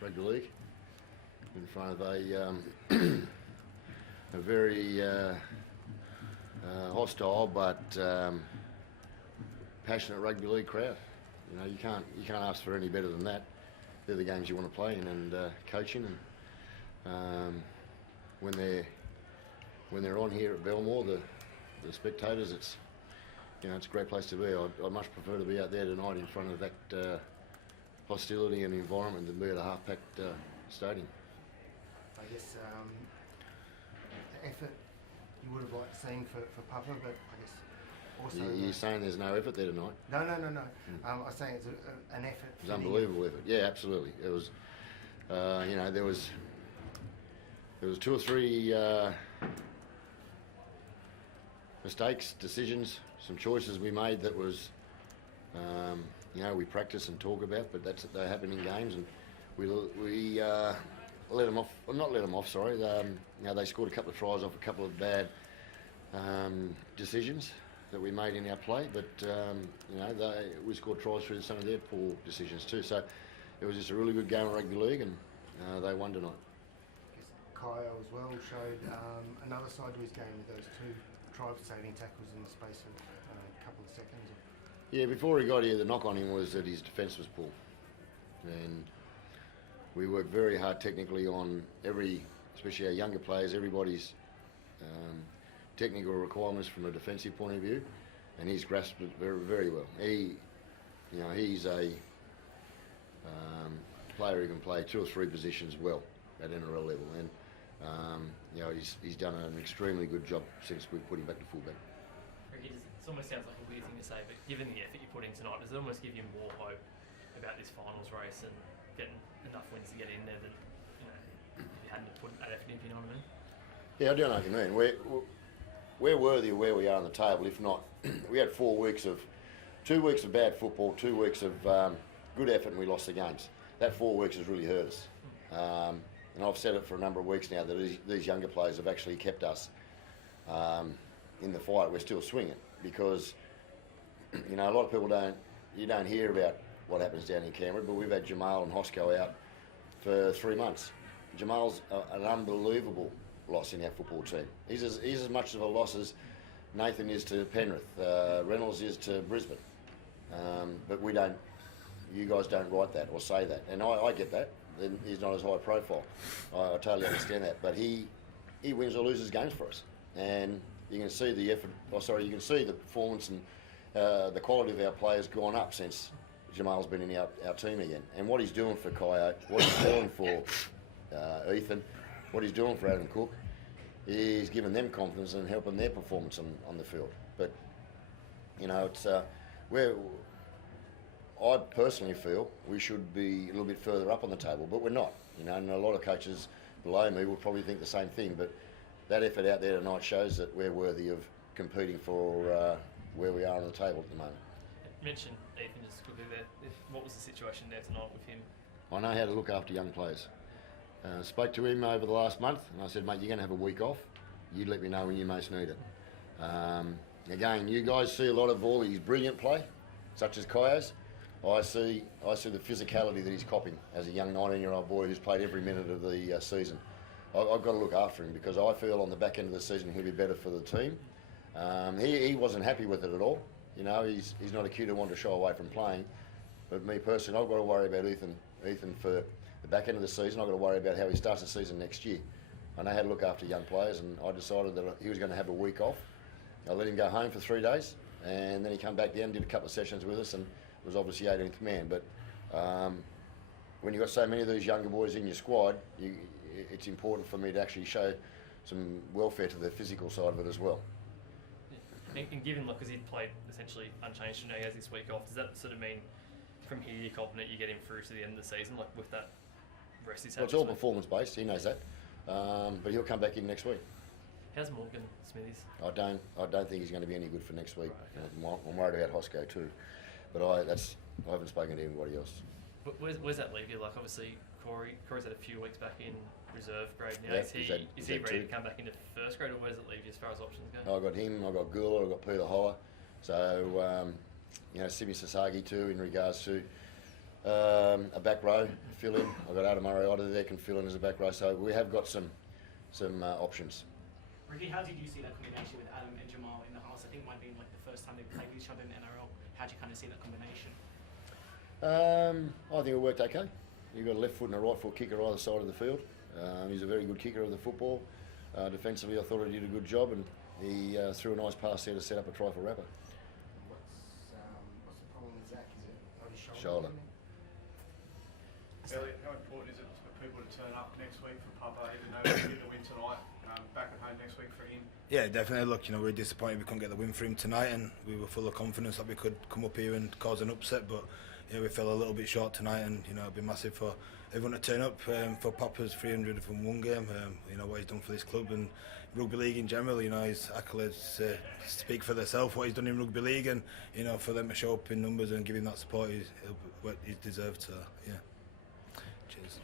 Rugby League in front of a very hostile but passionate rugby league crowd. You know, you can't ask for any better than that. They're the games you want to play in, and coaching, and when they're on here at Belmore, the spectators, it's a great place to be. I'd much prefer to be out there tonight in front of that hostility and environment than be at a half-packed stadium. I guess the effort you would have liked seeing for Papa, but I guess also... You're saying there's no effort there tonight? No. I was saying it's an effort. It was unbelievable effort. Yeah, absolutely. It was, there was 2 or 3 mistakes, decisions, some choices we made that was, we practice and talk about, but they happen in games, and we let them off. Well, not let them off. Sorry. They scored a couple of tries off a couple of bad decisions that we made in our play, but we scored tries through some of their poor decisions too. So it was just a really good game of rugby league, and they won tonight. I guess Kyle as well showed another side to his game with those 2 try-saving tackles in the space of a couple of seconds. Yeah, before he got here, the knock on him was that his defence was poor, and we worked very hard technically on especially our younger players, everybody's technical requirements from a defensive point of view, and he's grasped it very, very well. He's a player who can play 2 or 3 positions well at NRL level, and he's done an extremely good job since we put him back to fullback. Ricky, it almost sounds like a weird thing to say, but given the effort you put in tonight, does it almost give you more hope about this finals race and getting enough wins to get in there that if you hadn't put that effort in, if you know what I mean? Yeah, I do know what you mean. We're worthy of where we are on the table. If not, we had 2 weeks of bad football, 2 weeks of good effort, and we lost the games. That 4 weeks has really hurt us. And I've said it for a number of weeks now that these younger players have actually kept us in the fight. We're still swinging because a lot of people don't hear about what happens down in Canberra, but we've had Jamal and Hosco out for 3 months. Jamal's an unbelievable loss in our football team. He's as much of a loss as Nathan is to Penrith, Reynolds is to Brisbane. But you guys don't write that or say that, and I get that. He's not as high profile. I totally understand that, but he wins or loses games for us, and you can see the effort. You can see the performance and the quality of our players gone up since Jamal's been in our team again. And what he's doing for Coyote, what he's doing for Ethan, what he's doing for Adam Cook, is giving them confidence and helping their performance on the field. But I personally feel we should be a little bit further up on the table, but we're not. And a lot of coaches below me will probably think the same thing. But that effort out there tonight shows that we're worthy of competing for where we are on the table at the moment. You mentioned Ethan just quickly there. What was the situation there tonight with him? I know how to look after young players. Spoke to him over the last month, and I said, mate, you're going to have a week off. You let me know when you most need it. Again, you guys see a lot of all his brilliant play, such as Kayo's. I see the physicality that he's copying as a young 19-year-old boy who's played every minute of the season. I've got to look after him because I feel on the back end of the season he'll be better for the team. He wasn't happy with it at all. He's not a kid who wanted to shy away from playing. But me personally, I've got to worry about Ethan for the back end of the season. I've got to worry about how he starts the season next year. I know how to look after young players, and I decided that he was going to have a week off. I let him go home for 3 days, and then he came back down, did a couple of sessions with us, and was obviously 18th man. But when you've got so many of these younger boys in your squad, it's important for me to actually show some welfare to the physical side of it as well. And given, because he played essentially unchanged and now he has this week off, does that sort of mean from here you're confident you get him through to the end of the season, like with that rest he's had? Well, it's all performance based, he knows that. But he'll come back in next week. How's Morgan Smithies? I don't think he's going to be any good for next week. Right, okay. I'm worried about Hosco too, but I haven't spoken to anybody else. But where's that leave you? Like obviously Corey's had a few weeks back in reserve grade now. Yeah, is he ready to come back into first grade, or where does it leave you as far as options go? I've got him, I've got Gula, I've got Peter Holler. So Simi Sasagi too in regards to a back row fill in. I've got Adam Murray there can fill in as a back row, so we have got some options. Ricky, how did you see that combination with Adam and Jamal in the house? I think it might be like the first time they played with each other in the NRL. How did you kind of see that combination? I think it worked okay. You've got a left foot and a right foot kicker either side of the field. He's a very good kicker of the football. Defensively, I thought he did a good job, and he threw a nice pass there to set up a try for Rapper. What's the problem with Zach? Is it on his Shoulder. Elliot, how important is it for people to turn up next week for Papa, even though we get the win tonight, back at home next week for him? Yeah, definitely. Look, we were disappointed we couldn't get the win for him tonight, and we were full of confidence that we could come up here and cause an upset, but yeah, we fell a little bit short tonight, and it'd be massive for everyone to turn up for Papa's 300 from one game. What he's done for this club and rugby league in general. His accolades speak for themselves. What he's done in rugby league, and for them to show up in numbers and give him that support, he's deserved. So yeah. Cheers.